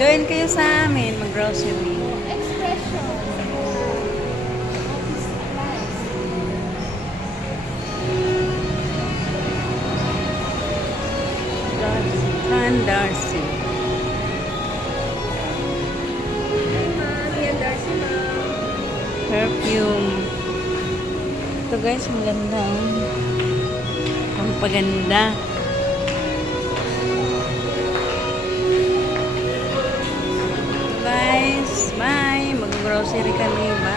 Join kayo sa amin, mag-grocery. Expression. Darcy. Darcy. Yan, Darcy, ma'am. Perfume. Ito guys, maganda. Ang paganda. Guys, bye. Mag-grocery kami. Bye.